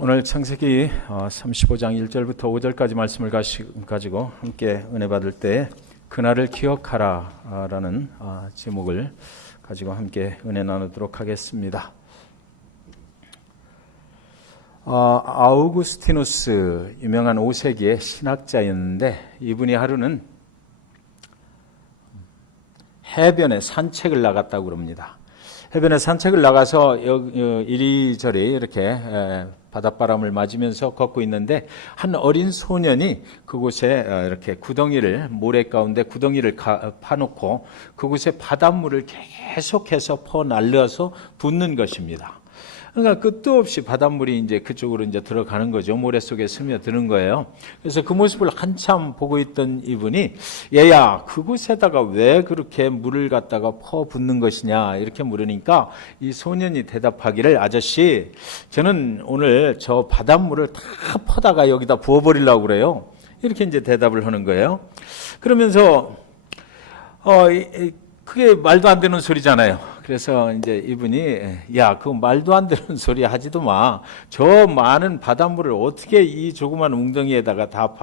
오늘 창세기 35장 1절부터 5절까지 말씀을 가지고 함께 은혜 받을 때 그날을 기억하라 라는 제목을 가지고 함께 은혜 나누도록 하겠습니다. 아우구스티누스 유명한 5세기의 신학자였는데 이분이 하루는 해변에 산책을 나갔다고 그럽니다. 해변에 산책을 나가서 이리저리 이렇게 바닷바람을 맞으면서 걷고 있는데 한 어린 소년이 그곳에 이렇게 모래 가운데 구덩이를 파놓고 그곳에 바닷물을 계속해서 퍼날려서 붓는 것입니다. 그러니까 끝도 없이 바닷물이 이제 그쪽으로 이제 들어가는 거죠. 모래 속에 스며드는 거예요. 그래서 그 모습을 한참 보고 있던 이분이 얘야, 그곳에다가 왜 그렇게 물을 갖다가 퍼붓는 것이냐 이렇게 물으니까 이 소년이 대답하기를 아저씨, 저는 오늘 저 바닷물을 다 퍼다가 여기다 부어버리려고 그래요. 이렇게 이제 대답을 하는 거예요. 그러면서 그게 말도 안 되는 소리잖아요. 그래서 이제 이분이 야, 그 말도 안 되는 소리 하지도 마. 저 많은 바닷물을 어떻게 이 조그만 웅덩이에다가 다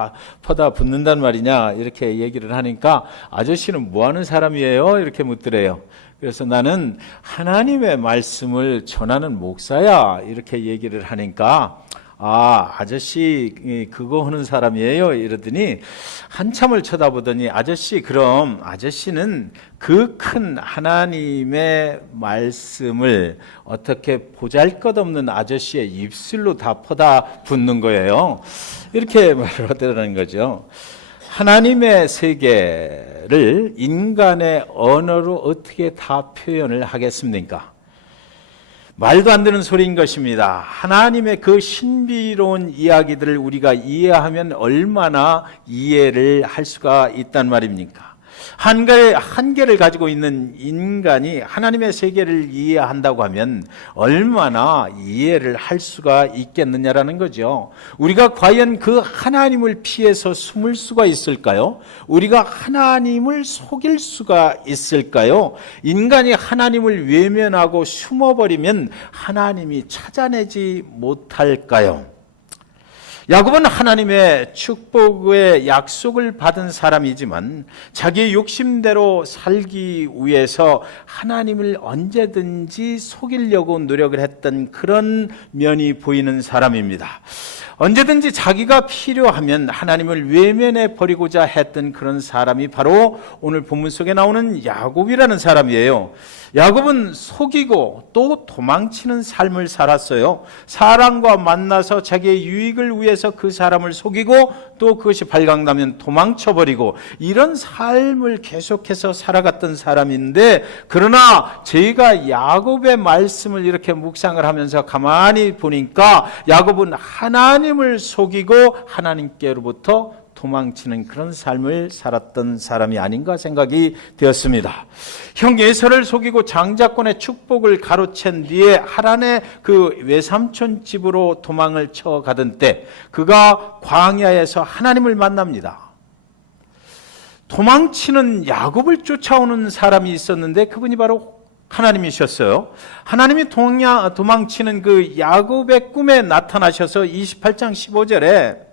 퍼다 붓는단 말이냐 이렇게 얘기를 하니까 아저씨는 뭐 하는 사람이에요? 이렇게 묻더래요. 그래서 나는 하나님의 말씀을 전하는 목사야 이렇게 얘기를 하니까 아저씨 그거 하는 사람이에요 이러더니 한참을 쳐다보더니 아저씨, 그럼 아저씨는 그 큰 하나님의 말씀을 어떻게 보잘것없는 아저씨의 입술로 다 퍼다 붓는 거예요. 이렇게 말을 하더라는 거죠. 하나님의 세계를 인간의 언어로 어떻게 다 표현을 하겠습니까? 말도 안 되는 소리인 것입니다. 하나님의 그 신비로운 이야기들을 우리가 이해하면 얼마나 이해를 할 수가 있단 말입니까? 한계를 가지고 있는 인간이 하나님의 세계를 이해한다고 하면 얼마나 이해를 할 수가 있겠느냐라는 거죠. 우리가 과연 그 하나님을 피해서 숨을 수가 있을까요? 우리가 하나님을 속일 수가 있을까요? 인간이 하나님을 외면하고 숨어버리면 하나님이 찾아내지 못할까요? 야곱은 하나님의 축복의 약속을 받은 사람이지만 자기의 욕심대로 살기 위해서 하나님을 언제든지 속이려고 노력을 했던 그런 면이 보이는 사람입니다. 언제든지 자기가 필요하면 하나님을 외면해 버리고자 했던 그런 사람이 바로 오늘 본문 속에 나오는 야곱이라는 사람이에요. 야곱은 속이고 또 도망치는 삶을 살았어요. 사람과 만나서 자기의 유익을 위해서 그 사람을 속이고 또 그것이 발각나면 도망쳐버리고 이런 삶을 계속해서 살아갔던 사람인데, 그러나 저희가 야곱의 말씀을 이렇게 묵상을 하면서 가만히 보니까 야곱은 하나님을 속이고 하나님께로부터 도망치는 그런 삶을 살았던 사람이 아닌가 생각이 되었습니다. 형 에서를 속이고 장자권의 축복을 가로챈 뒤에 하란의 그 외삼촌 집으로 도망을 쳐가던 때 그가 광야에서 하나님을 만납니다. 도망치는 야곱을 쫓아오는 사람이 있었는데 그분이 바로 하나님이셨어요. 하나님이 도망치는 그 야곱의 꿈에 나타나셔서 28장 15절에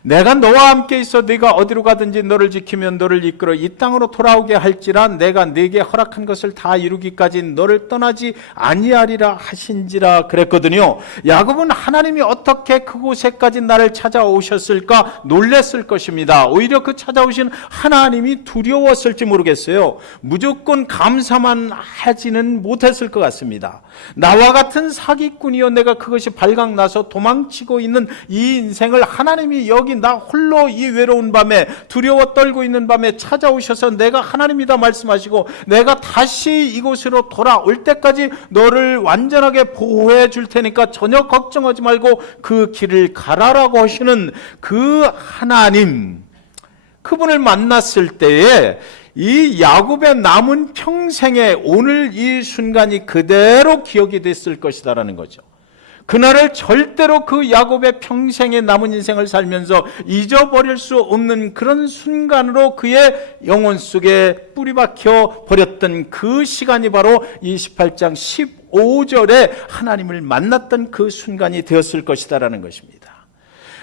내가 너와 함께 있어 네가 어디로 가든지 너를 지키면 너를 이끌어 이 땅으로 돌아오게 할지라 내가 네게 허락한 것을 다 이루기까지 너를 떠나지 아니하리라 하신지라 그랬거든요. 야곱은 하나님이 어떻게 그곳에까지 나를 찾아오셨을까 놀랐을 것입니다. 오히려 그 찾아오신 하나님이 두려웠을지 모르겠어요. 무조건 감사만 하지는 못했을 것 같습니다. 나와 같은 사기꾼이여 내가 그것이 발각나서 도망치고 있는 이 인생을 하나님이 여기 나 홀로 이 외로운 밤에 두려워 떨고 있는 밤에 찾아오셔서 내가 하나님이다 말씀하시고 내가 다시 이곳으로 돌아올 때까지 너를 완전하게 보호해 줄 테니까 전혀 걱정하지 말고 그 길을 가라라고 하시는 그 하나님, 그분을 만났을 때에 이 야곱의 남은 평생에 오늘 이 순간이 그대로 기억이 됐을 것이다라는 거죠. 그날을 절대로 그 야곱의 평생의 남은 인생을 살면서 잊어버릴 수 없는 그런 순간으로 그의 영혼 속에 뿌리박혀 버렸던 그 시간이 바로 28장 15절에 하나님을 만났던 그 순간이 되었을 것이다라는 것입니다.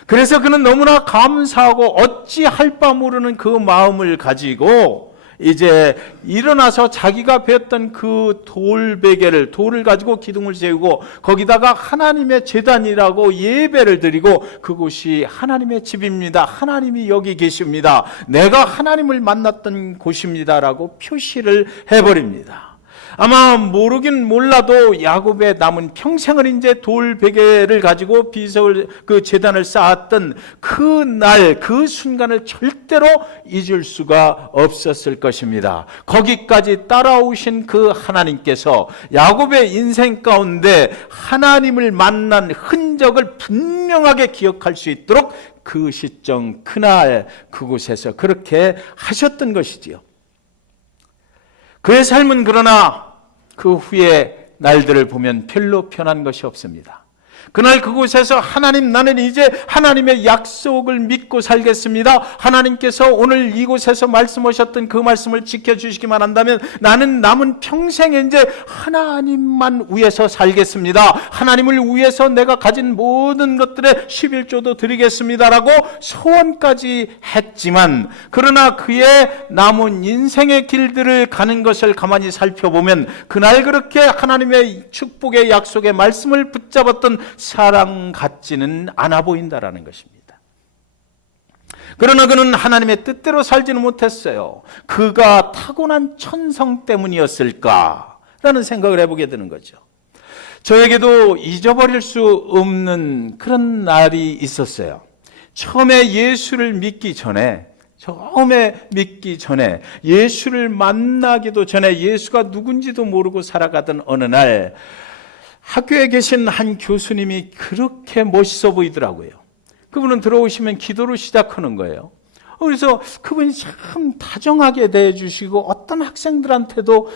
그래서 그는 너무나 감사하고 어찌할 바 모르는 그 마음을 가지고 이제 일어나서 자기가 배웠던 그 돌을 가지고 기둥을 세우고 거기다가 하나님의 제단이라고 예배를 드리고 그곳이 하나님의 집입니다. 하나님이 여기 계십니다. 내가 하나님을 만났던 곳입니다라고 표시를 해버립니다. 아마 모르긴 몰라도 야곱의 남은 평생을 이제 돌 베개를 가지고 비석을 그 제단을 쌓았던 그 날, 그 순간을 절대로 잊을 수가 없었을 것입니다. 거기까지 따라오신 그 하나님께서 야곱의 인생 가운데 하나님을 만난 흔적을 분명하게 기억할 수 있도록 그 시점, 그날 그곳에서 그렇게 하셨던 것이지요. 그의 삶은 그러나 그 후에 날들을 보면 별로 변한 것이 없습니다. 그날 그곳에서 하나님, 나는 이제 하나님의 약속을 믿고 살겠습니다. 하나님께서 오늘 이곳에서 말씀하셨던 그 말씀을 지켜주시기만 한다면 나는 남은 평생에 이제 하나님만 위해서 살겠습니다. 하나님을 위해서 내가 가진 모든 것들의 11조도 드리겠습니다라고 소원까지 했지만, 그러나 그의 남은 인생의 길들을 가는 것을 가만히 살펴보면 그날 그렇게 하나님의 축복의 약속의 말씀을 붙잡았던 사랑 같지는 않아 보인다라는 것입니다. 그러나 그는 하나님의 뜻대로 살지는 못했어요. 그가 타고난 천성 때문이었을까라는 생각을 해보게 되는 거죠. 저에게도 잊어버릴 수 없는 그런 날이 있었어요. 처음에 믿기 전에 예수를 만나기도 전에 예수가 누군지도 모르고 살아가던 어느 날 학교에 계신 한 교수님이 그렇게 멋있어 보이더라고요. 그분은 들어오시면 기도로 시작하는 거예요. 그래서 그분이 참 다정하게 대해주시고 어떤 학생들한테도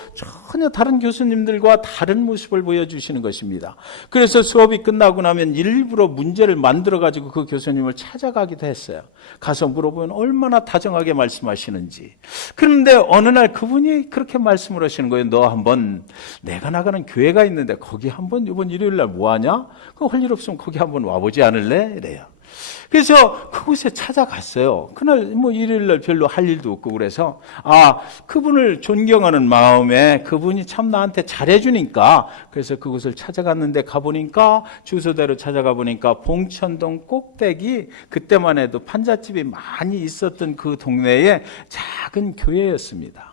전혀 다른 교수님들과 다른 모습을 보여주시는 것입니다. 그래서 수업이 끝나고 나면 일부러 문제를 만들어가지고 그 교수님을 찾아가기도 했어요. 가서 물어보면 얼마나 다정하게 말씀하시는지. 그런데 어느 날 그분이 그렇게 말씀을 하시는 거예요. 너 한번 내가 나가는 교회가 있는데 거기 한번 이번 일요일 날 뭐 하냐? 그 할 일 없으면 거기 한번 와보지 않을래? 이래요. 그래서 그곳에 찾아갔어요. 그날 뭐 일요일날 별로 할 일도 없고 그래서 그분을 존경하는 마음에 그분이 참 나한테 잘해주니까 그래서 그곳을 찾아갔는데 가보니까 주소대로 찾아가 보니까 봉천동 꼭대기, 그때만 해도 판잣집이 많이 있었던 그 동네에 작은 교회였습니다.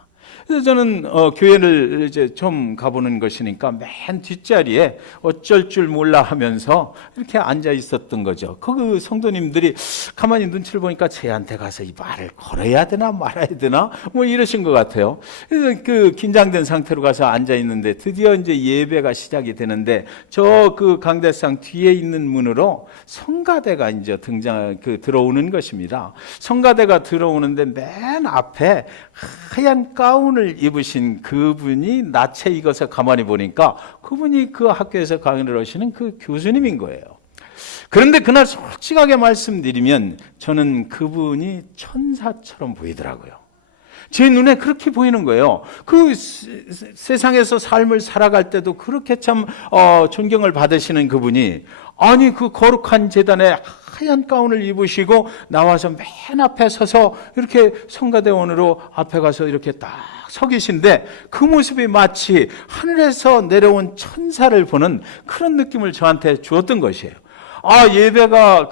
그래서 저는 교회를 이제 좀 가보는 것이니까 맨 뒷자리에 어쩔 줄 몰라 하면서 이렇게 앉아 있었던 거죠. 그 성도님들이 가만히 눈치를 보니까 쟤한테 가서 이 말을 걸어야 되나 말아야 되나 뭐 이러신 것 같아요. 그래서 그 긴장된 상태로 가서 앉아 있는데 드디어 이제 예배가 시작이 되는데 저 그 강대상 뒤에 있는 문으로 성가대가 이제 들어오는 것입니다. 성가대가 들어오는데 맨 앞에 하얀 가운을 입으신 그분이 낯에 익어서 가만히 보니까 그분이 그 학교에서 강의를 하시는 그 교수님인 거예요. 그런데 그날 솔직하게 말씀드리면 저는 그분이 천사처럼 보이더라고요. 제 눈에 그렇게 보이는 거예요. 그 세상에서 삶을 살아갈 때도 그렇게 참 존경을 받으시는 그분이 아니 그 거룩한 제단에 하얀 가운을 입으시고 나와서 맨 앞에 서서 이렇게 성가대원으로 앞에 가서 이렇게 딱 서 계신데 그 모습이 마치 하늘에서 내려온 천사를 보는 그런 느낌을 저한테 주었던 것이에요. 예배가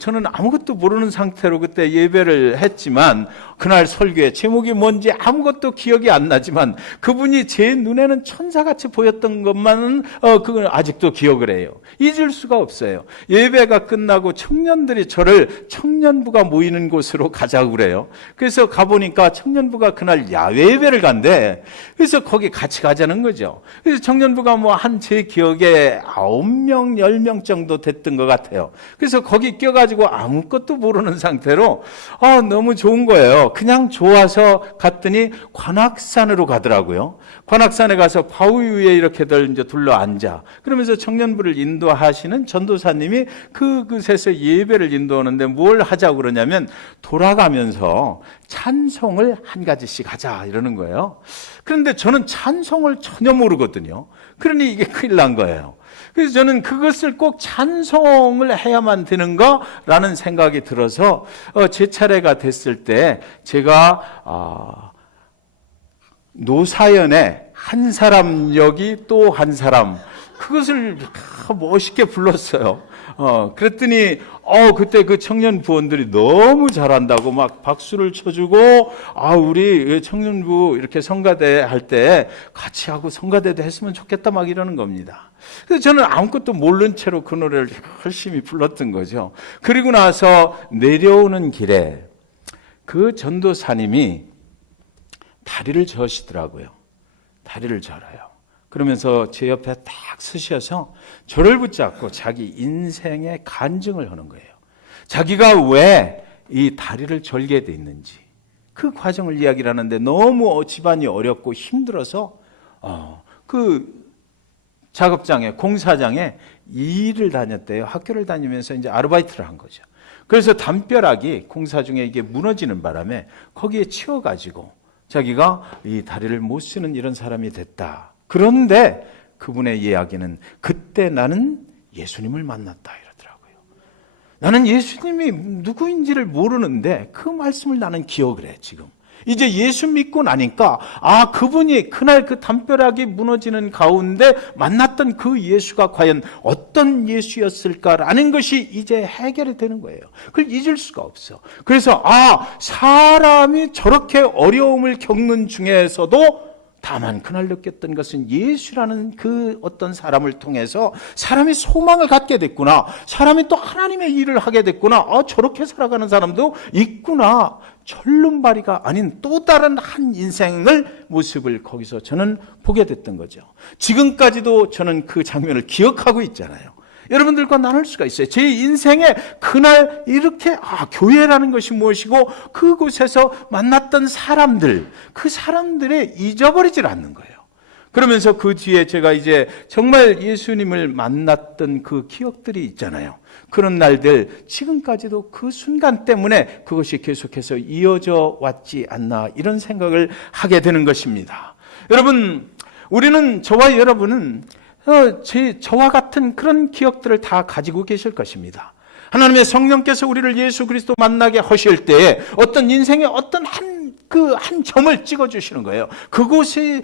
저는 아무것도 모르는 상태로 그때 예배를 했지만 그날 설교의 제목이 뭔지 아무것도 기억이 안 나지만 그분이 제 눈에는 천사같이 보였던 것만은 그건 아직도 기억을 해요. 잊을 수가 없어요. 예배가 끝나고 청년들이 저를 청년부가 모이는 곳으로 가자고 그래요. 그래서 가보니까 청년부가 그날 야외 예배를 간대. 그래서 거기 같이 가자는 거죠. 그래서 청년부가 제 기억에 9명, 10명 정도 됐던 것 같아요. 그래서 거기 껴가지고 아무것도 모르는 상태로 너무 좋은 거예요. 그냥 좋아서 갔더니 관악산으로 가더라고요. 관악산에 가서 바위 위에 이렇게들 이제 둘러 앉아. 그러면서 청년부를 인도하시는 전도사님이 그곳에서 예배를 인도하는데 뭘 하자고 그러냐면 돌아가면서 찬송을 한 가지씩 하자 이러는 거예요. 그런데 저는 찬송을 전혀 모르거든요. 그러니 이게 큰일 난 거예요. 그래서 저는 그것을 꼭 찬송을 해야만 되는가라는 생각이 들어서 제 차례가 됐을 때 제가 노사연의 한 사람 여기 또 한 사람, 그것을 멋있게 불렀어요. 그랬더니 그때 그 청년 부원들이 너무 잘한다고 막 박수를 쳐주고, 우리 청년부 이렇게 성가대 할 때 같이 하고 성가대도 했으면 좋겠다 막 이러는 겁니다. 그래서 저는 아무것도 모른 채로 그 노래를 열심히 불렀던 거죠. 그리고 나서 내려오는 길에 그 전도사님이 다리를 저시더라고요. 다리를 절어요. 그러면서 제 옆에 딱 서셔서 저를 붙잡고 자기 인생의 간증을 하는 거예요. 자기가 왜 이 다리를 절게 돼 있는지 그 과정을 이야기를 하는데, 너무 집안이 어렵고 힘들어서 그 작업장에, 공사장에 일을 다녔대요. 학교를 다니면서 이제 아르바이트를 한 거죠. 그래서 담벼락이 공사 중에 이게 무너지는 바람에 거기에 치여가지고 자기가 이 다리를 못 쓰는 이런 사람이 됐다. 그런데 그분의 이야기는 그때 나는 예수님을 만났다 이러더라고요. 나는 예수님이 누구인지를 모르는데 그 말씀을 나는 기억을 해. 지금 이제 예수 믿고 나니까 그분이 그날 그 담벼락이 무너지는 가운데 만났던 그 예수가 과연 어떤 예수였을까라는 것이 이제 해결이 되는 거예요. 그걸 잊을 수가 없어. 그래서 사람이 저렇게 어려움을 겪는 중에서도 다만 그날 느꼈던 것은 예수라는 그 어떤 사람을 통해서 사람이 소망을 갖게 됐구나. 사람이 또 하나님의 일을 하게 됐구나. 저렇게 살아가는 사람도 있구나. 절름발이가 아닌 또 다른 한 인생을 모습을 거기서 저는 보게 됐던 거죠. 지금까지도 저는 그 장면을 기억하고 있잖아요. 여러분들과 나눌 수가 있어요. 제 인생에 그날 이렇게 교회라는 것이 무엇이고 그곳에서 만났던 사람들, 그 사람들에 잊어버리질 않는 거예요. 그러면서 그 뒤에 제가 이제 정말 예수님을 만났던 그 기억들이 있잖아요. 그런 날들, 지금까지도 그 순간 때문에 그것이 계속해서 이어져 왔지 않나, 이런 생각을 하게 되는 것입니다. 여러분, 우리는, 저와 여러분은 저와 같은 그런 기억들을 다 가지고 계실 것입니다. 하나님의 성령께서 우리를 예수 그리스도 만나게 하실 때에 어떤 인생의 어떤 한 점을 찍어주시는 거예요. 그것을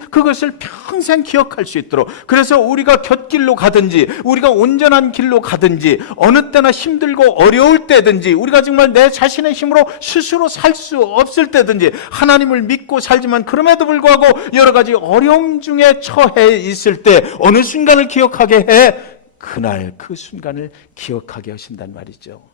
평생 기억할 수 있도록. 그래서 우리가 곁길로 가든지, 우리가 온전한 길로 가든지, 어느 때나 힘들고 어려울 때든지, 우리가 정말 내 자신의 힘으로 스스로 살 수 없을 때든지, 하나님을 믿고 살지만 그럼에도 불구하고 여러 가지 어려움 중에 처해 있을 때 어느 순간을 기억하게 해? 그날 그 순간을 기억하게 하신단 말이죠.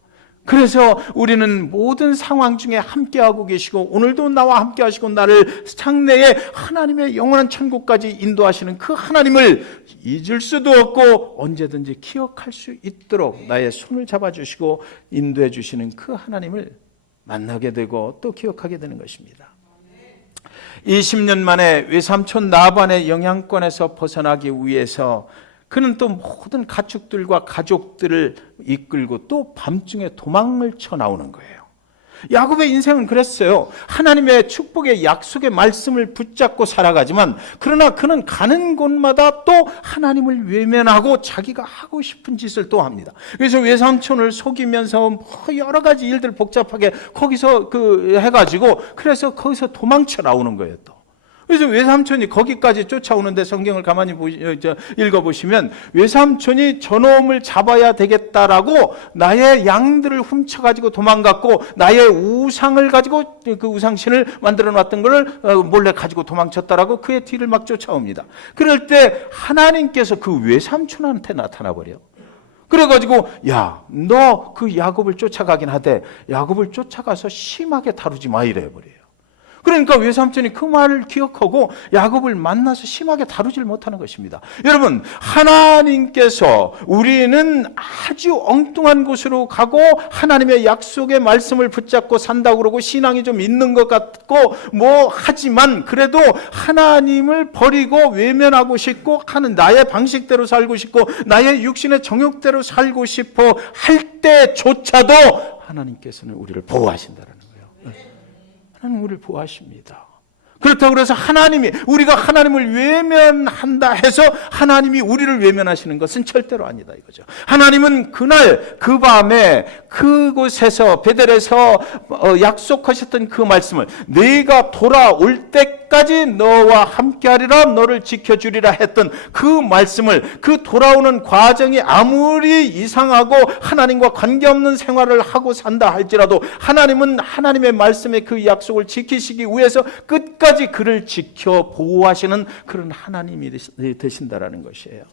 그래서 우리는 모든 상황 중에 함께하고 계시고, 오늘도 나와 함께 하시고 나를 장래에 하나님의 영원한 천국까지 인도하시는 그 하나님을 잊을 수도 없고 언제든지 기억할 수 있도록 나의 손을 잡아주시고 인도해 주시는 그 하나님을 만나게 되고 또 기억하게 되는 것입니다. 20년 만에 외삼촌 나반의 영향권에서 벗어나기 위해서 그는 또 모든 가축들과 가족들을 이끌고 또 밤중에 도망을 쳐 나오는 거예요. 야곱의 인생은 그랬어요. 하나님의 축복의 약속의 말씀을 붙잡고 살아가지만, 그러나 그는 가는 곳마다 또 하나님을 외면하고 자기가 하고 싶은 짓을 또 합니다. 그래서 외삼촌을 속이면서 여러 가지 일들 복잡하게 거기서 해가지고, 그래서 거기서 도망쳐 나오는 거예요 또. 그래서 외삼촌이 거기까지 쫓아오는데, 성경을 가만히 읽어보시면 외삼촌이 저놈을 잡아야 되겠다라고 나의 양들을 훔쳐가지고 도망갔고, 나의 우상을 가지고 그 우상신을 만들어 놨던 걸 몰래 가지고 도망쳤다라고 그의 뒤를 막 쫓아옵니다. 그럴 때 하나님께서 그 외삼촌한테 나타나 버려. 그래가지고 너 그 야곱을 쫓아가긴 하되 야곱을 쫓아가서 심하게 다루지 마, 이래 버려요. 그러니까 외삼촌이 그 말을 기억하고 야곱을 만나서 심하게 다루질 못하는 것입니다. 여러분, 하나님께서 우리는 아주 엉뚱한 곳으로 가고 하나님의 약속의 말씀을 붙잡고 산다고 그러고 신앙이 좀 있는 것 같고 하지만 그래도 하나님을 버리고 외면하고 싶고 하는 나의 방식대로 살고 싶고 나의 육신의 정욕대로 살고 싶어 할 때조차도 하나님께서는 우리를 보호하신다는 거예요. 하나님 우리를 보호하십니다. 그렇다고 해서 하나님이, 우리가 하나님을 외면한다 해서 하나님이 우리를 외면하시는 것은 절대로 아니다 이거죠. 하나님은 그날 그 밤에 그곳에서 베델에서 약속하셨던 그 말씀을, 내가 돌아올 때까지 너와 함께하리라, 너를 지켜주리라 했던 그 말씀을, 그 돌아오는 과정이 아무리 이상하고 하나님과 관계없는 생활을 하고 산다 할지라도 하나님은 하나님의 말씀의 그 약속을 지키시기 위해서 끝까지 그를 지켜 보호하시는 그런 하나님이 되신다라는 것이에요.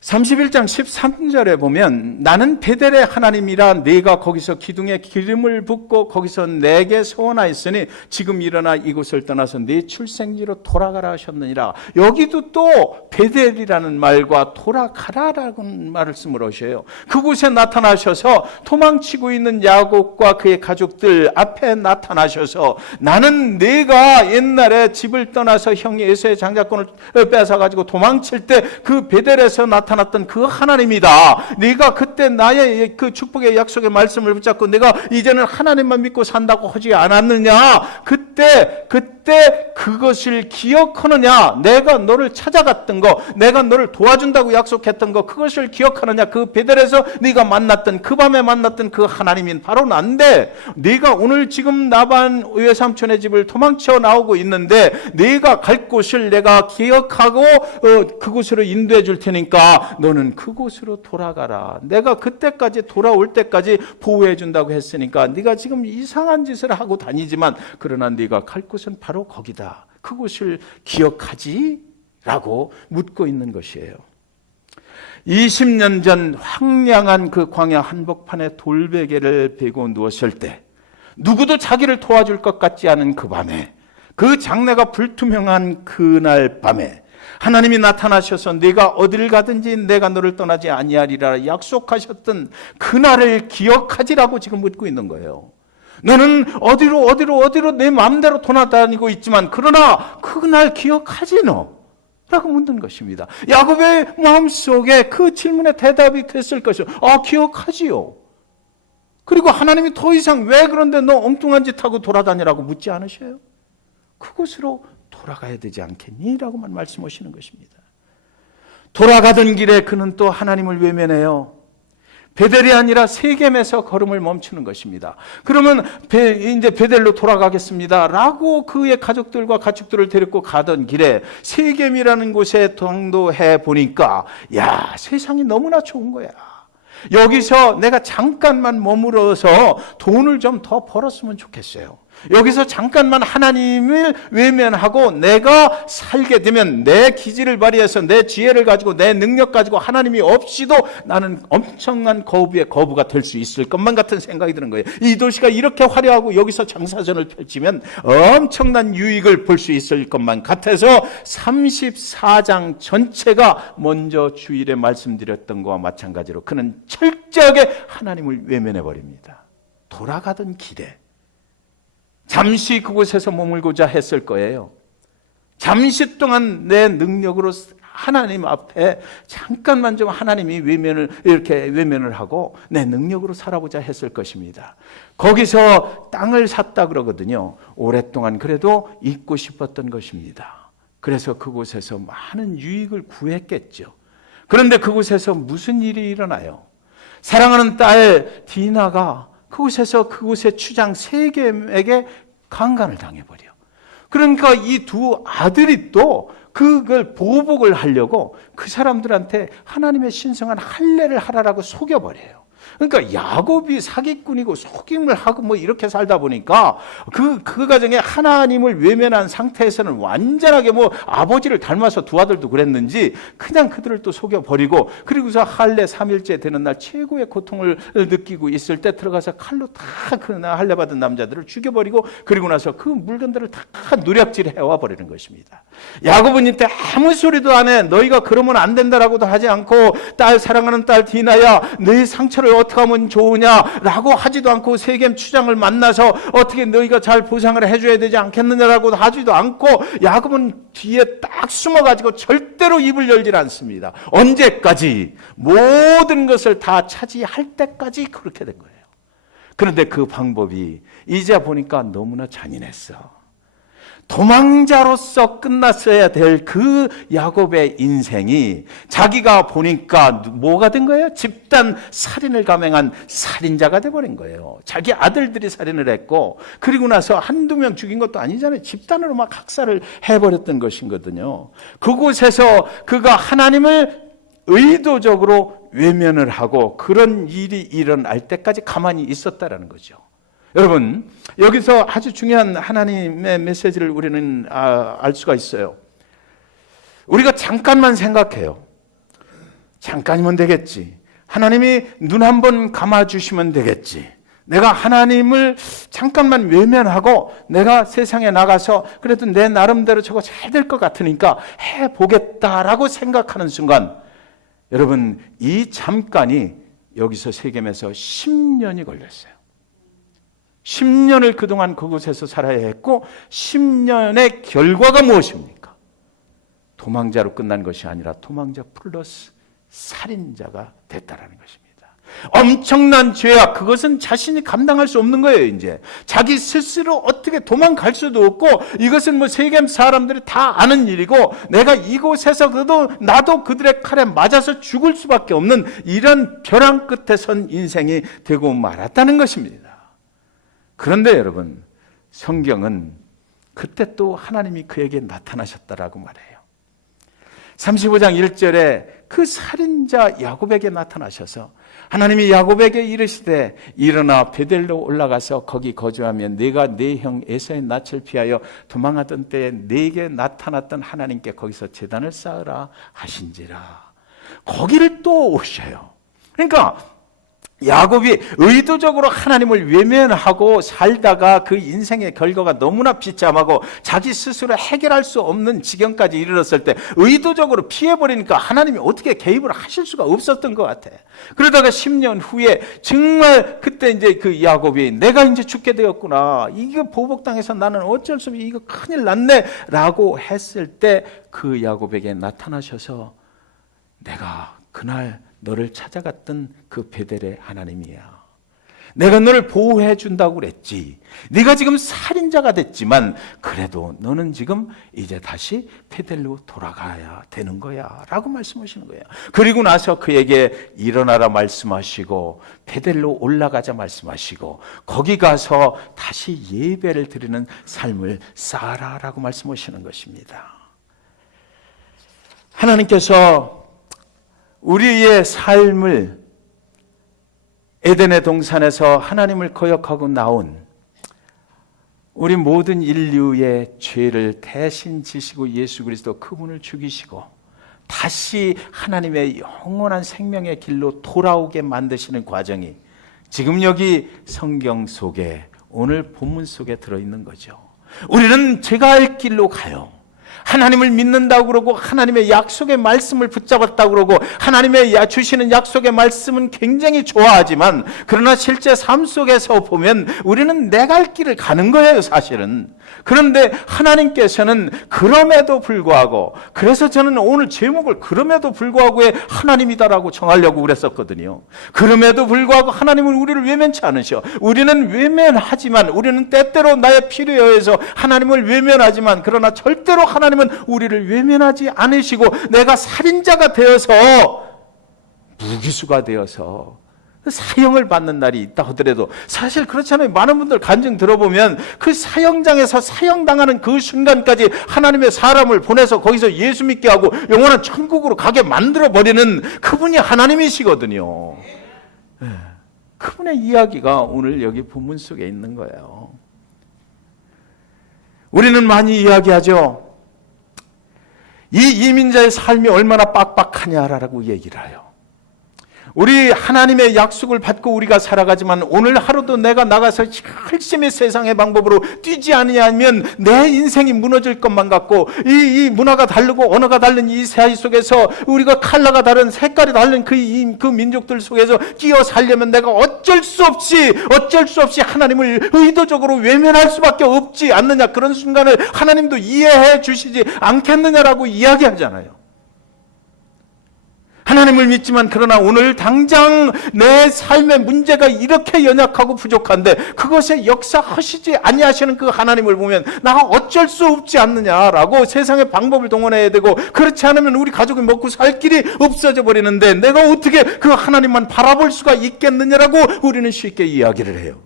31장 13절에 보면, 나는 베델의 하나님이라, 네가 거기서 기둥에 기름을 붓고 거기서 내게 소원하였으니 지금 일어나 이곳을 떠나서 네 출생지로 돌아가라 하셨느니라. 여기도 또 베델이라는 말과 돌아가라라는 말씀을 하셔요. 그곳에 나타나셔서 도망치고 있는 야곱과 그의 가족들 앞에 나타나셔서, 나는 네가 옛날에 집을 떠나서 형이 에서의 장자권을 뺏어가지고 도망칠 때 그 베델에서 나타났던 그 하나님이다. 네가 그때 나의 그 축복의 약속의 말씀을 붙잡고 내가 이제는 하나님만 믿고 산다고 하지 않았느냐. 그때 그것을 기억하느냐. 내가 너를 찾아갔던 거, 내가 너를 도와준다고 약속했던 거, 그것을 기억하느냐. 그 베델에서 네가 만났던, 그 밤에 만났던 그 하나님인 바로 난데, 네가 오늘 지금 나반 외삼촌의 집을 도망쳐 나오고 있는데 네가 갈 곳을 내가 기억하고 그곳으로 인도해 줄 테니까 너는 그곳으로 돌아가라. 내가 그때까지 돌아올 때까지 보호해 준다고 했으니까 네가 지금 이상한 짓을 하고 다니지만 그러나 네가 갈 곳은 바로 거기다. 그곳을 기억하지? 라고 묻고 있는 것이에요. 20년 전 황량한 그 광야 한복판에 돌베개를 베고 누웠을 때, 누구도 자기를 도와줄 것 같지 않은 그 밤에, 그 장래가 불투명한 그날 밤에 하나님이 나타나셔서 네가 어디를 가든지 내가 너를 떠나지 아니하리라 약속하셨던 그날을 기억하지라고 지금 묻고 있는 거예요. 너는 어디로 내 마음대로 돌아다니고 있지만 그러나 그날 기억하지 너? 라고 묻는 것입니다. 야곱의 마음속에 그 질문에 대답이 됐을 것이요. 기억하지요. 그리고 하나님이 더 이상 왜 그런데 너 엉뚱한 짓 하고 돌아다니라고 묻지 않으셔요? 그곳으로 돌아가야 되지 않겠니? 라고만 말씀하시는 것입니다. 돌아가던 길에 그는 또 하나님을 외면해요. 베델이 아니라 세겜에서 걸음을 멈추는 것입니다. 그러면 이제 베델로 돌아가겠습니다 라고 그의 가족들과 가축들을 데리고 가던 길에 세겜이라는 곳에 당도해 보니까, 야, 세상이 너무나 좋은 거야. 여기서 내가 잠깐만 머물어서 돈을 좀 더 벌었으면 좋겠어요. 여기서 잠깐만 하나님을 외면하고 내가 살게 되면 내 기질을 발휘해서 내 지혜를 가지고 내 능력 가지고 하나님이 없이도 나는 엄청난 거부의 거부가 될 수 있을 것만 같은 생각이 드는 거예요. 이 도시가 이렇게 화려하고 여기서 장사전을 펼치면 엄청난 유익을 볼 수 있을 것만 같아서 34장 전체가 먼저 주일에 말씀드렸던 것과 마찬가지로 그는 철저하게 하나님을 외면해버립니다. 돌아가던 길에 잠시 그곳에서 머물고자 했을 거예요. 잠시 동안 내 능력으로 하나님 앞에 잠깐만 좀 하나님이 외면을 하고 내 능력으로 살아보자 했을 것입니다. 거기서 땅을 샀다 그러거든요. 오랫동안 그래도 있고 싶었던 것입니다. 그래서 그곳에서 많은 유익을 구했겠죠. 그런데 그곳에서 무슨 일이 일어나요? 사랑하는 딸 디나가 그곳의 추장 세겜에게 강간을 당해버려. 그러니까 이 두 아들이 또 그걸 보복을 하려고 그 사람들한테 하나님의 신성한 할례를 하라라고 속여버려요. 그러니까 야곱이 사기꾼이고 속임을 하고 뭐 이렇게 살다 보니까 그 가정에 하나님을 외면한 상태에서는 완전하게 뭐 아버지를 닮아서 두 아들도 그랬는지 그냥 그들을 또 속여버리고, 그리고서 할례 3일째 되는 날 최고의 고통을 느끼고 있을 때 들어가서 칼로 다 그 할례 받은 남자들을 죽여버리고, 그리고 나서 그 물건들을 다 누략질 해와 버리는 것입니다. 야곱은 이때 아무 소리도 안 해. 너희가 그러면 안 된다라고도 하지 않고, 사랑하는 딸 디나야, 너희 상처를 어떻게 하면 좋으냐라고 하지도 않고, 세겜 추장을 만나서 어떻게 너희가 잘 보상을 해줘야 되지 않겠느냐라고 하지도 않고, 야곱은 뒤에 딱 숨어가지고 절대로 입을 열질 않습니다. 언제까지? 모든 것을 다 차지할 때까지 그렇게 된 거예요. 그런데 그 방법이 이제 보니까 너무나 잔인했어. 도망자로서 끝났어야 될 그 야곱의 인생이 자기가 보니까 뭐가 된 거예요? 집단 살인을 감행한 살인자가 돼버린 거예요. 자기 아들들이 살인을 했고, 그리고 나서 한두 명 죽인 것도 아니잖아요. 집단으로 막 학살을 해버렸던 것이거든요. 그곳에서 그가 하나님을 의도적으로 외면을 하고 그런 일이 일어날 때까지 가만히 있었다라는 거죠. 여러분, 여기서 아주 중요한 하나님의 메시지를 우리는 알 수가 있어요. 우리가 잠깐만 생각해요. 잠깐이면 되겠지. 하나님이 눈 한번 감아주시면 되겠지. 내가 하나님을 잠깐만 외면하고 내가 세상에 나가서 그래도 내 나름대로 저거 잘 될 것 같으니까 해보겠다라고 생각하는 순간, 여러분, 이 잠깐이 여기서 세겜에서 10년이 걸렸어요. 10년을 그동안 그곳에서 살아야 했고 10년의 결과가 무엇입니까? 도망자로 끝난 것이 아니라 도망자 플러스 살인자가 됐다라는 것입니다. 엄청난 죄악, 그것은 자신이 감당할 수 없는 거예요. 이제 자기 스스로 어떻게 도망갈 수도 없고, 이것은 뭐 세겜 사람들이 다 아는 일이고, 내가 이곳에서 나도 그들의 칼에 맞아서 죽을 수밖에 없는 이런 벼랑 끝에 선 인생이 되고 말았다는 것입니다. 그런데 여러분, 성경은 그때 또 하나님이 그에게 나타나셨다라고 말해요. 35장 1절에 그 살인자 야곱에게 나타나셔서 하나님이 야곱에게 이르시되 일어나 베델로 올라가서 거기 거주하며 네가 네 형 에사의 낯을 피하여 도망하던 때에 네게 나타났던 하나님께 거기서 제단을 쌓으라 하신지라. 거기를 또 오셔요. 그러니까 야곱이 의도적으로 하나님을 외면하고 살다가 그 인생의 결과가 너무나 비참하고 자기 스스로 해결할 수 없는 지경까지 이르렀을 때 의도적으로 피해버리니까 하나님이 어떻게 개입을 하실 수가 없었던 것 같아. 그러다가 10년 후에 정말 그때 이제 그 야곱이 내가 이제 죽게 되었구나, 이거 보복당해서 나는 어쩔 수 없이 이거 큰일 났네 라고 했을 때 그 야곱에게 나타나셔서 내가 그날 너를 찾아갔던 그 베델의 하나님이야. 내가 너를 보호해 준다고 그랬지. 네가 지금 살인자가 됐지만 그래도 너는 지금 이제 다시 베델로 돌아가야 되는 거야 라고 말씀하시는 거예요. 그리고 나서 그에게 일어나라 말씀하시고 베델로 올라가자 말씀하시고 거기 가서 다시 예배를 드리는 삶을 쌓아라 라고 말씀하시는 것입니다. 하나님께서 우리의 삶을 에덴의 동산에서 하나님을 거역하고 나온 우리 모든 인류의 죄를 대신 지시고 예수 그리스도 그분을 죽이시고 다시 하나님의 영원한 생명의 길로 돌아오게 만드시는 과정이 지금 여기 성경 속에 오늘 본문 속에 들어있는 거죠. 우리는 제가 할 길로 가요. 하나님을 믿는다고 그러고 하나님의 약속의 말씀을 붙잡았다고 그러고 하나님의 주시는 약속의 말씀은 굉장히 좋아하지만 그러나 실제 삶 속에서 보면 우리는 내 갈 길을 가는 거예요, 사실은. 그런데 하나님께서는 그럼에도 불구하고, 그래서 저는 오늘 제목을 그럼에도 불구하고의 하나님이다라고 정하려고 그랬었거든요. 그럼에도 불구하고 하나님은 우리를 외면치 않으셔. 우리는 외면하지만, 우리는 때때로 나의 필요에 의해서 하나님을 외면하지만, 그러나 절대로 하나님은 우리를 외면하지 않으시고 내가 살인자가 되어서 무기수가 되어서 사형을 받는 날이 있다 하더라도 사실 그렇잖아요. 많은 분들 간증 들어보면 그 사형장에서 사형당하는 그 순간까지 하나님의 사람을 보내서 거기서 예수 믿게 하고 영원한 천국으로 가게 만들어버리는 그분이 하나님이시거든요. 그분의 이야기가 오늘 여기 본문 속에 있는 거예요. 우리는 많이 이야기하죠. 이 이민자의 삶이 얼마나 빡빡하냐라고 얘기를 해요. 우리 하나님의 약속을 받고 우리가 살아가지만 오늘 하루도 내가 나가서 열심히 세상의 방법으로 뛰지 않으면 내 인생이 무너질 것만 같고 이 문화가 다르고 언어가 다른 이 사회 속에서 우리가 컬러가 다른 색깔이 다른 그 민족들 속에서 끼어 살려면 내가 어쩔 수 없이 하나님을 의도적으로 외면할 수밖에 없지 않느냐. 그런 순간을 하나님도 이해해 주시지 않겠느냐라고 이야기하잖아요. 하나님을 믿지만 그러나 오늘 당장 내 삶의 문제가 이렇게 연약하고 부족한데 그것에 역사하시지 아니하시는 그 하나님을 보면 나 어쩔 수 없지 않느냐라고 세상의 방법을 동원해야 되고, 그렇지 않으면 우리 가족이 먹고 살 길이 없어져 버리는데 내가 어떻게 그 하나님만 바라볼 수가 있겠느냐라고 우리는 쉽게 이야기를 해요.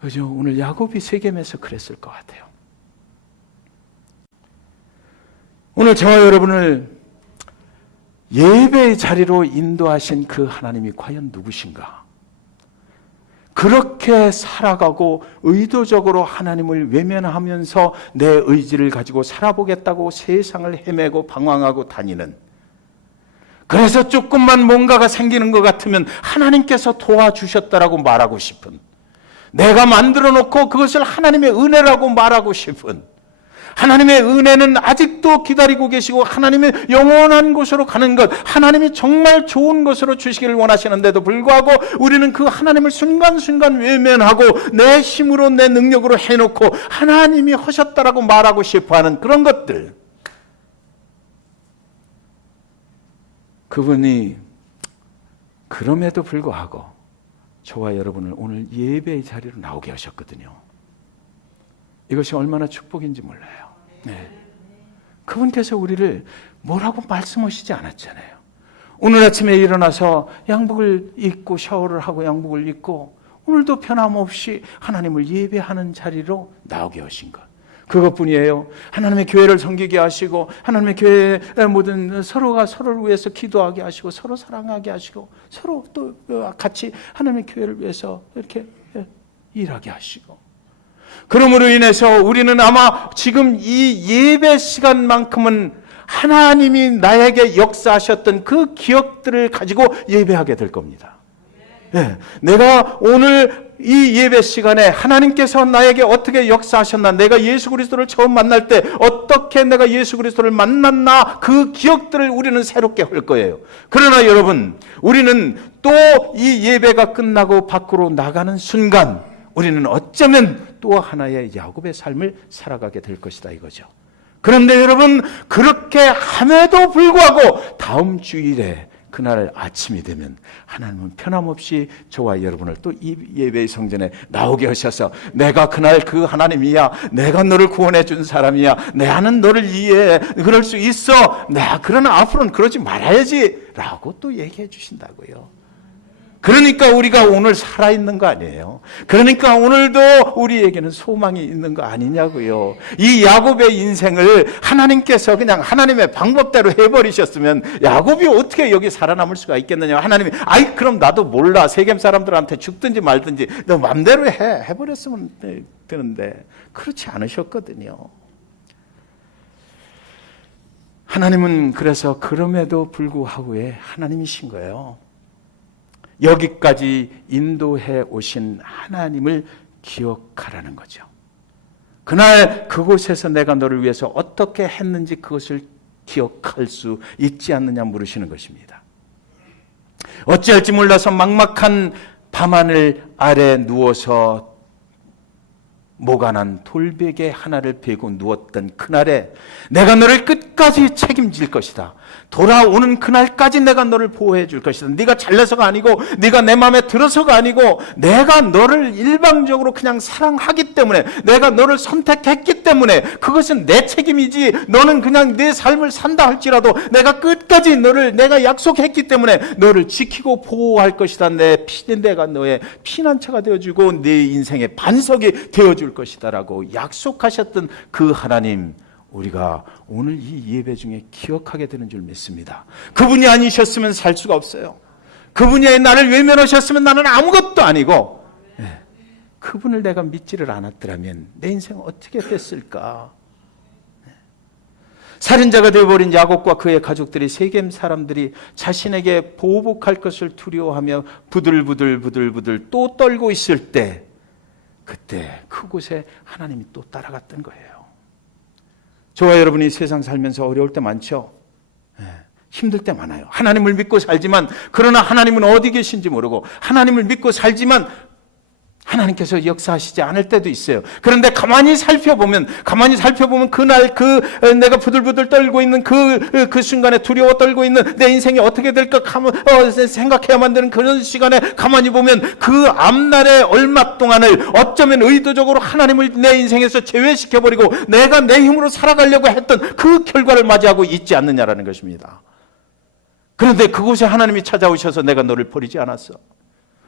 그죠? 오늘 야곱이 세겜에서 그랬을 것 같아요. 오늘 저와 여러분을 예배의 자리로 인도하신 그 하나님이 과연 누구신가? 그렇게 살아가고 의도적으로 하나님을 외면하면서 내 의지를 가지고 살아보겠다고 세상을 헤매고 방황하고 다니는, 그래서 조금만 뭔가가 생기는 것 같으면 하나님께서 도와주셨다라고 말하고 싶은, 내가 만들어 놓고 그것을 하나님의 은혜라고 말하고 싶은, 하나님의 은혜는 아직도 기다리고 계시고 하나님의 영원한 곳으로 가는 것, 하나님이 정말 좋은 것으로 주시기를 원하시는데도 불구하고 우리는 그 하나님을 순간순간 외면하고 내 힘으로 내 능력으로 해놓고 하나님이 하셨다라고 말하고 싶어하는 그런 것들, 그분이 그럼에도 불구하고 저와 여러분을 오늘 예배의 자리로 나오게 하셨거든요. 이것이 얼마나 축복인지 몰라요. 네. 그분께서 우리를 뭐라고 말씀하시지 않았잖아요. 오늘 아침에 일어나서 양복을 입고 샤워를 하고 양복을 입고 오늘도 변함없이 하나님을 예배하는 자리로 나오게 하신 것, 그것뿐이에요. 하나님의 교회를 섬기게 하시고 하나님의 교회의 모든 서로가 서로를 위해서 기도하게 하시고 서로 사랑하게 하시고 서로 또 같이 하나님의 교회를 위해서 이렇게 일하게 하시고, 그러므로 인해서 우리는 아마 지금 이 예배 시간만큼은 하나님이 나에게 역사하셨던 그 기억들을 가지고 예배하게 될 겁니다. 네. 내가 오늘 이 예배 시간에 하나님께서 나에게 어떻게 역사하셨나, 내가 예수 그리스도를 처음 만날 때 어떻게 내가 예수 그리스도를 만났나, 그 기억들을 우리는 새롭게 할 거예요. 그러나 여러분, 우리는 또 이 예배가 끝나고 밖으로 나가는 순간 우리는 어쩌면 또 하나의 야곱의 삶을 살아가게 될 것이다 이거죠. 그런데 여러분, 그렇게 함에도 불구하고 다음 주일에 그날 아침이 되면 하나님은 변함없이 저와 여러분을 또 이 예배의 성전에 나오게 하셔서 내가 그날 그 하나님이야, 내가 너를 구원해 준 사람이야, 나는 너를 이해해, 그럴 수 있어, 그러나 앞으로는 그러지 말아야지 라고 또 얘기해 주신다고요. 그러니까 우리가 오늘 살아있는 거 아니에요. 그러니까 오늘도 우리에게는 소망이 있는 거 아니냐고요. 이 야곱의 인생을 하나님께서 그냥 하나님의 방법대로 해버리셨으면 야곱이 어떻게 여기 살아남을 수가 있겠느냐. 하나님이 아이 그럼 나도 몰라, 세겜 사람들한테 죽든지 말든지 너 맘대로 해버렸으면 되는데 그렇지 않으셨거든요. 하나님은 그래서 그럼에도 불구하고의 하나님이신 거예요. 여기까지 인도해 오신 하나님을 기억하라는 거죠. 그날 그곳에서 내가 너를 위해서 어떻게 했는지 그것을 기억할 수 있지 않느냐 물으시는 것입니다. 어찌할지 몰라서 막막한 밤하늘 아래 누워서 모가난 돌베개 하나를 베고 누웠던 그날에 내가 너를 끝까지 책임질 것이다. 돌아오는 그날까지 내가 너를 보호해 줄 것이다. 네가 잘나서가 아니고 네가 내 마음에 들어서가 아니고 내가 너를 일방적으로 그냥 사랑하기 때문에, 내가 너를 선택했기 때문에 그것은 내 책임이지, 너는 그냥 내 삶을 산다 할지라도 내가 끝까지 너를 내가 약속했기 때문에 너를 지키고 보호할 것이다. 내가 너의 피난처가 되어주고 네 인생의 반석이 되어줄 것이다라고 약속하셨던 그 하나님, 우리가 오늘 이 예배 중에 기억하게 되는 줄 믿습니다. 그분이 아니셨으면 살 수가 없어요. 그분이 나를 외면하셨으면 나는 아무것도 아니고, 그분을 내가 믿지를 않았더라면 내 인생은 어떻게 됐을까. 살인자가 되어버린 야곱과 그의 가족들이, 세겜 사람들이 자신에게 보복할 것을 두려워하며 부들부들 또 떨고 있을 때, 그때 그곳에 하나님이 또 따라갔던 거예요. 저와 여러분이 세상 살면서 어려울 때 많죠. 힘들 때 많아요. 하나님을 믿고 살지만, 그러나 하나님은 어디 계신지 모르고, 하나님을 믿고 살지만 하나님께서 역사하시지 않을 때도 있어요. 그런데 가만히 살펴보면 그날 내가 부들부들 떨고 있는 그 순간에 두려워 떨고 있는 내 인생이 어떻게 될까 생각해야만 되는 그런 시간에 가만히 보면 그 앞날의 얼마 동안을 어쩌면 의도적으로 하나님을 내 인생에서 제외시켜버리고 내가 내 힘으로 살아가려고 했던 그 결과를 맞이하고 있지 않느냐라는 것입니다. 그런데 그곳에 하나님이 찾아오셔서 내가 너를 버리지 않았어.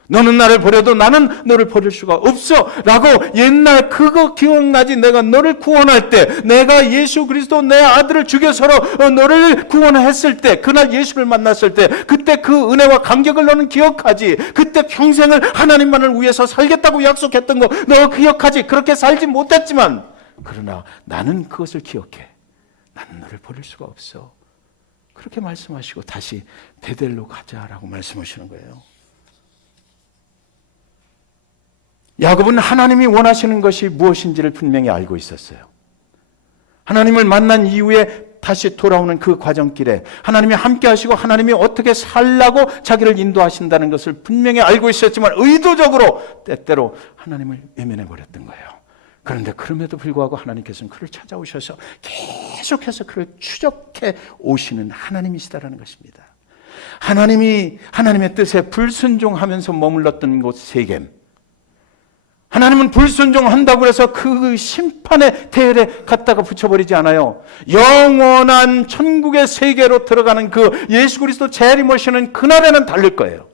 너는 나를 버려도 나는 너를 버릴 수가 없어 라고 옛날 그거 기억나지? 내가 너를 구원할 때, 내가 예수 그리스도 내 아들을 죽여서로 너를 구원했을 때, 그날 예수를 만났을 때 그때 그 은혜와 감격을 너는 기억하지? 그때 평생을 하나님만을 위해서 살겠다고 약속했던 거 너 기억하지? 그렇게 살지 못했지만 그러나 나는 그것을 기억해. 나는 너를 버릴 수가 없어. 그렇게 말씀하시고 다시 베델로 가자라고 말씀하시는 거예요. 야곱은 하나님이 원하시는 것이 무엇인지를 분명히 알고 있었어요. 하나님을 만난 이후에 다시 돌아오는 그 과정길에 하나님이 함께 하시고 하나님이 어떻게 살라고 자기를 인도하신다는 것을 분명히 알고 있었지만 의도적으로 때때로 하나님을 외면해 버렸던 거예요. 그런데 그럼에도 불구하고 하나님께서는 그를 찾아오셔서 계속해서 그를 추적해 오시는 하나님이시다라는 것입니다. 하나님이 하나님의 뜻에 불순종하면서 머물렀던 곳 세겜, 하나님은 불순종한다고 해서 그 심판의 대열에 갖다가 붙여버리지 않아요. 영원한 천국의 세계로 들어가는 그 예수 그리스도 재림오시는 그날에는 달릴 거예요.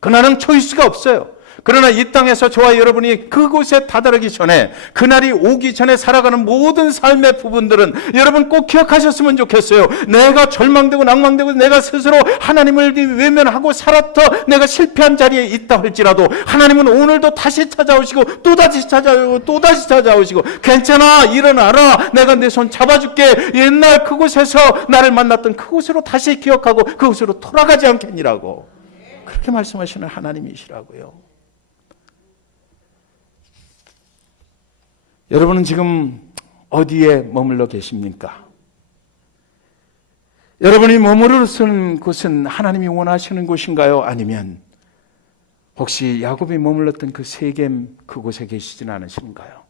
그날은 초이스가 없어요. 그러나 이 땅에서 저와 여러분이 그곳에 다다르기 전에, 그날이 오기 전에 살아가는 모든 삶의 부분들은 여러분 꼭 기억하셨으면 좋겠어요. 내가 절망되고 낭망되고 내가 스스로 하나님을 외면하고 살았던 내가 실패한 자리에 있다 할지라도 하나님은 오늘도 다시 찾아오시고 또다시 찾아오시고 또다시 찾아오시고 괜찮아, 일어나라, 내가 내 손 잡아줄게, 옛날 그곳에서 나를 만났던 그곳으로 다시 기억하고 그곳으로 돌아가지 않겠니라고 그렇게 말씀하시는 하나님이시라고요. 여러분은 지금 어디에 머물러 계십니까? 여러분이 머무르는 곳은 하나님이 원하시는 곳인가요? 아니면 혹시 야곱이 머물렀던 그 세겜 그곳에 계시지는 않으신가요?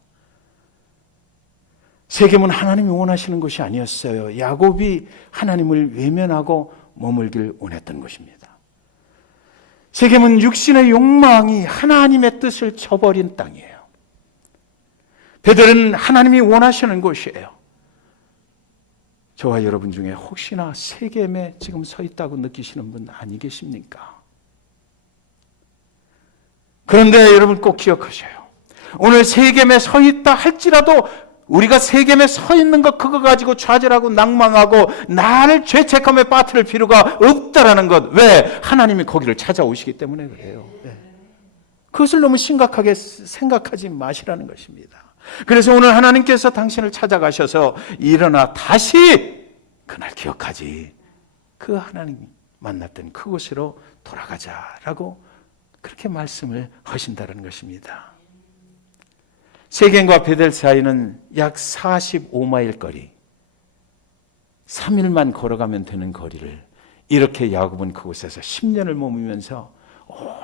세겜은 하나님이 원하시는 곳이 아니었어요. 야곱이 하나님을 외면하고 머물길 원했던 곳입니다. 세겜은 육신의 욕망이 하나님의 뜻을 저버린 땅이에요. 베델은 하나님이 원하시는 곳이에요. 저와 여러분 중에 혹시나 세겜에 지금 서 있다고 느끼시는 분 아니 계십니까? 그런데 여러분 꼭 기억하셔요. 오늘 세겜에 서 있다 할지라도 우리가 세겜에 서 있는 것 그거 가지고 좌절하고 낭망하고 나를 죄책감에 빠뜨릴 필요가 없다라는 것. 왜? 하나님이 거기를 찾아오시기 때문에 그래요. 네. 그것을 너무 심각하게 생각하지 마시라는 것입니다. 그래서 오늘 하나님께서 당신을 찾아가셔서 일어나 다시 그날 기억하지, 그 하나님 만났던 그곳으로 돌아가자라고 그렇게 말씀을 하신다는 것입니다. 세겜과 베델 사이는 약 45마일 거리, 3일만 걸어가면 되는 거리를 이렇게 야곱은 그곳에서 10년을 머물면서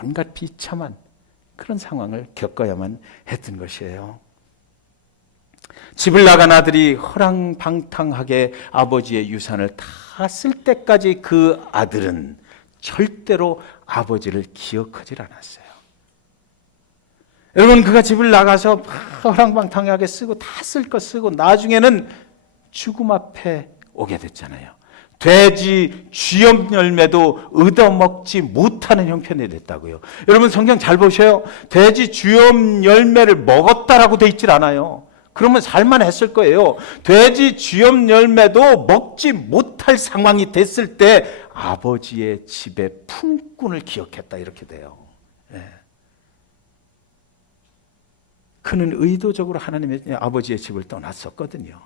온갖 비참한 그런 상황을 겪어야만 했던 것이에요. 집을 나간 아들이 허랑방탕하게 아버지의 유산을 다 쓸 때까지 그 아들은 절대로 아버지를 기억하지 않았어요. 여러분, 그가 집을 나가서 허랑방탕하게 쓰고 다 쓸 거 쓰고 나중에는 죽음 앞에 오게 됐잖아요. 돼지 쥐염 열매도 얻어먹지 못하는 형편이 됐다고요. 여러분 성경 잘 보셔요. 돼지 쥐염 열매를 먹었다라고 돼 있질 않아요. 그러면 살만했을 거예요. 돼지 쥐염 열매도 먹지 못할 상황이 됐을 때 아버지의 집의 품꾼을 기억했다 이렇게 돼요. 네. 그는 의도적으로 하나님의 아버지의 집을 떠났었거든요.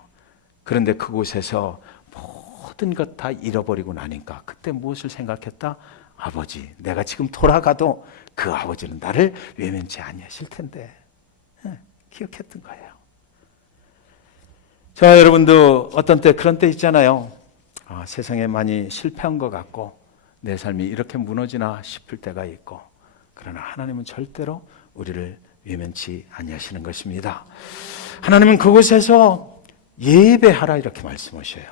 그런데 그곳에서 모든 것 다 잃어버리고 나니까 그때 무엇을 생각했다? 아버지, 내가 지금 돌아가도 그 아버지는 나를 외면치 아니하실 텐데. 네, 기억했던 거예요. 자, 여러분도 어떤 때 그런 때 있잖아요. 세상에 많이 실패한 것 같고 내 삶이 이렇게 무너지나 싶을 때가 있고, 그러나 하나님은 절대로 우리를 외면치 아니하시는 것입니다. 하나님은 그곳에서 예배하라 이렇게 말씀하셔요.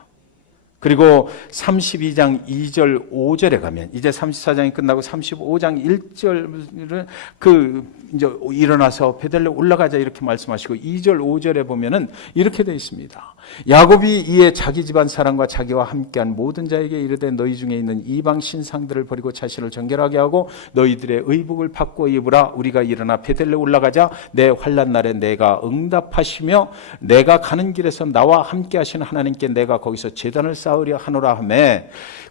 그리고 32장 2절 5절에 가면 이제 34장이 끝나고 35장 1절을 이제 일어나서 베델레 올라가자 이렇게 말씀하시고 2절 5절에 보면은 이렇게 되어 있습니다. 야곱이 이에 자기 집안 사람과 자기와 함께한 모든 자에게 이르되 너희 중에 있는 이방 신상들을 버리고 자신을 정결하게 하고 너희들의 의복을 바꿔 입으라. 우리가 일어나 베델레 올라가자. 내 환난 날에 내가 응답하시며 내가 가는 길에서 나와 함께 하시는 하나님께 내가 거기서 제단을 쌓으려 하노라 하며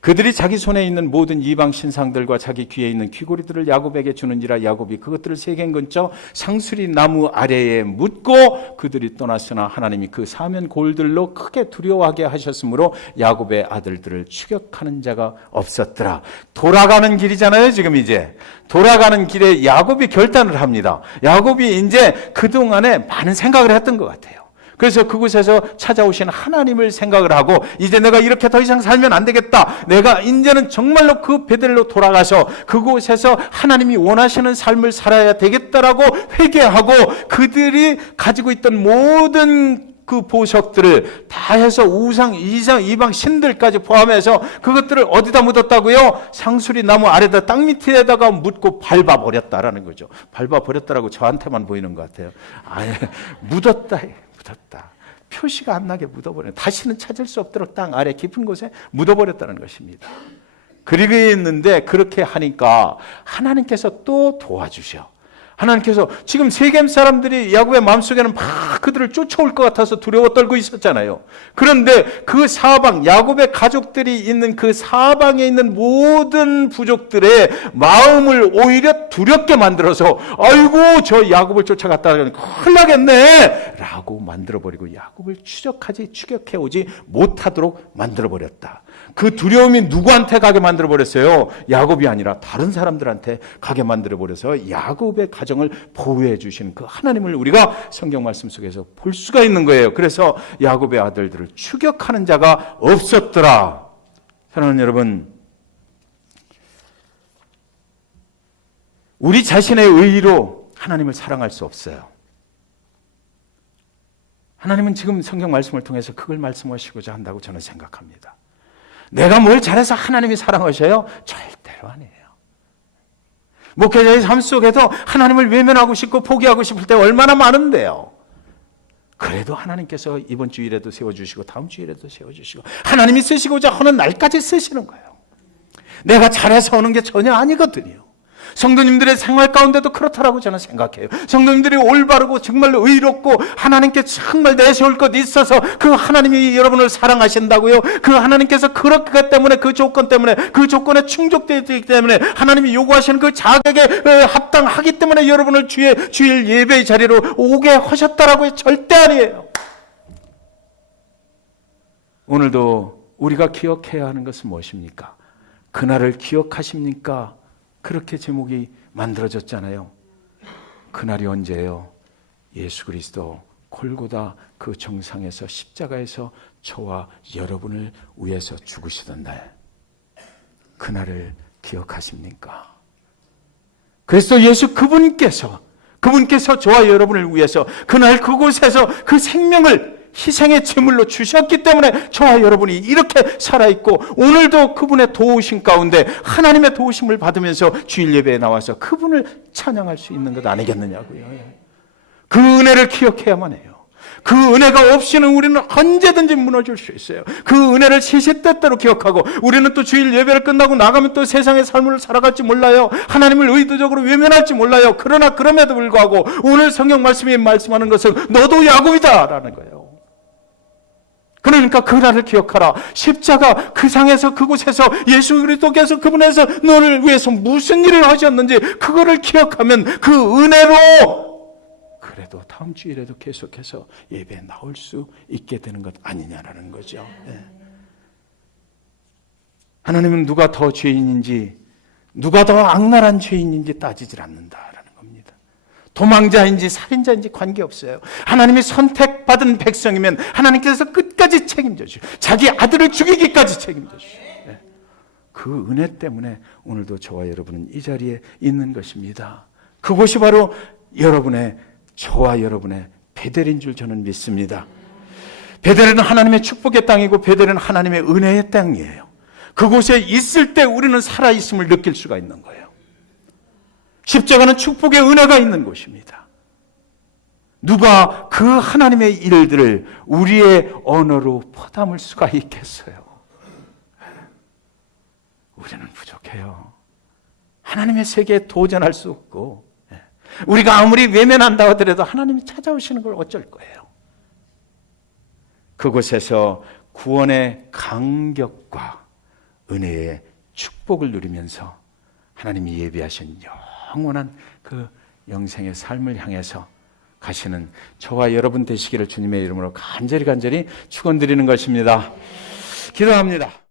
그들이 자기 손에 있는 모든 이방 신상들과 자기 귀에 있는 귀고리들을 야곱에게 주는지라. 야곱이 그것들을 세겜 근처 상수리 나무 아래에 묻고 그들이 떠났으나 하나님이 그 사면 골들로 크게 두려워하게 하셨으므로 야곱의 아들들을 추격하는 자가 없었더라. 돌아가는 길이잖아요. 지금 이제 돌아가는 길에 야곱이 결단을 합니다. 야곱이 이제 그동안에 많은 생각을 했던 것 같아요. 그래서 그곳에서 찾아오신 하나님을 생각을 하고 이제 내가 이렇게 더 이상 살면 안 되겠다. 내가 이제는 정말로 그 베델로 돌아가서 그곳에서 하나님이 원하시는 삶을 살아야 되겠다라고 회개하고 그들이 가지고 있던 모든 그 보석들을 다 해서 우상, 이방 신들까지 포함해서 그것들을 어디다 묻었다고요? 상수리 나무 아래다 땅 밑에다가 묻고 밟아버렸다라는 거죠. 밟아버렸다라고 저한테만 보이는 것 같아요. 아예 묻었다. 표시가 안 나게 묻어버려요. 다시는 찾을 수 없도록 땅 아래 깊은 곳에 묻어버렸다는 것입니다. 그리고 있는데 그렇게 하니까 하나님께서 또 도와주셔. 하나님께서 지금 세겜 사람들이 야곱의 마음속에는 막 그들을 쫓아올 것 같아서 두려워 떨고 있었잖아요. 그런데 그 사방, 야곱의 가족들이 있는 그 사방에 있는 모든 부족들의 마음을 오히려 두렵게 만들어서 아이고 저 야곱을 쫓아갔다가 큰일 나겠네 라고 만들어버리고 야곱을 추격해오지 못하도록 만들어버렸다. 그 두려움이 누구한테 가게 만들어버렸어요? 야곱이 아니라 다른 사람들한테 가게 만들어버려서 야곱의 가정을 보호해 주시는 그 하나님을 우리가 성경 말씀 속에서 볼 수가 있는 거예요. 그래서 야곱의 아들들을 추격하는 자가 없었더라. 사랑하는 여러분, 우리 자신의 의로 하나님을 사랑할 수 없어요. 하나님은 지금 성경 말씀을 통해서 그걸 말씀하시고자 한다고 저는 생각합니다. 내가 뭘 잘해서 하나님이 사랑하셔요? 절대로 아니에요. 목회자의 삶 속에도 하나님을 외면하고 싶고 포기하고 싶을 때 얼마나 많은데요. 그래도 하나님께서 이번 주일에도 세워주시고 다음 주일에도 세워주시고 하나님이 쓰시고자 하는 날까지 쓰시는 거예요. 내가 잘해서 오는 게 전혀 아니거든요. 성도님들의 생활 가운데도 그렇다라고 저는 생각해요. 성도님들이 올바르고 정말로 의롭고 하나님께 정말 내세울 것 있어서 그 하나님이 여러분을 사랑하신다고요. 그 하나님께서 그렇기 때문에 그 조건 때문에 그 조건에 충족되기 때문에 하나님이 요구하시는 그 자격에 합당하기 때문에 여러분을 주일 예배의 자리로 오게 하셨다라고 절대 아니에요. 오늘도 우리가 기억해야 하는 것은 무엇입니까? 그날을 기억하십니까? 그렇게 제목이 만들어졌잖아요. 그날이 언제예요? 예수 그리스도 골고다 그 정상에서 십자가에서 저와 여러분을 위해서 죽으시던 날, 그날을 기억하십니까? 그리스도 예수 그분께서 저와 여러분을 위해서 그날 그곳에서 그 생명을 희생의 제물로 주셨기 때문에 저와 여러분이 이렇게 살아있고 오늘도 그분의 도우심 가운데 하나님의 도우심을 받으면서 주일 예배에 나와서 그분을 찬양할 수 있는 것 아니겠느냐고요. 그 은혜를 기억해야만 해요. 그 은혜가 없이는 우리는 언제든지 무너질 수 있어요. 그 은혜를 시시때때로 기억하고 우리는 또 주일 예배를 끝나고 나가면 또 세상의 삶을 살아갈지 몰라요. 하나님을 의도적으로 외면할지 몰라요. 그러나 그럼에도 불구하고 오늘 성경 말씀이 말씀하는 것은 너도 야곱이다 라는 거예요. 그러니까 그날을 기억하라. 십자가 그 상에서 그곳에서 예수 그리스도께서 그분에서 너를 위해서 무슨 일을 하셨는지 그거를 기억하면 그 은혜로 그래도 다음 주일에도 계속해서 예배에 나올 수 있게 되는 것 아니냐라는 거죠. 네. 하나님은 누가 더 죄인인지 누가 더 악랄한 죄인인지 따지질 않는다라는 겁니다. 도망자인지 살인자인지 관계없어요. 하나님이 선택받은 백성이면 하나님께서 끝까지 책임져 주시고 자기 아들을 죽이기까지 책임져 주시고 네. 그 은혜 때문에 오늘도 저와 여러분은 이 자리에 있는 것입니다. 그곳이 바로 저와 여러분의 베델인 줄 저는 믿습니다. 베델은 하나님의 축복의 땅이고 베델은 하나님의 은혜의 땅이에요. 그곳에 있을 때 우리는 살아있음을 느낄 수가 있는 거예요. 십자가는 축복의 은혜가 있는 곳입니다. 누가 그 하나님의 일들을 우리의 언어로 퍼담을 수가 있겠어요? 우리는 부족해요. 하나님의 세계에 도전할 수 없고, 우리가 아무리 외면한다 하더라도 하나님이 찾아오시는 걸 어쩔 거예요. 그곳에서 구원의 감격과 은혜의 축복을 누리면서 하나님이 예비하신 영원한 그 영생의 삶을 향해서 가시는 저와 여러분 되시기를 주님의 이름으로 간절히 축원드리는 것입니다. 기도합니다.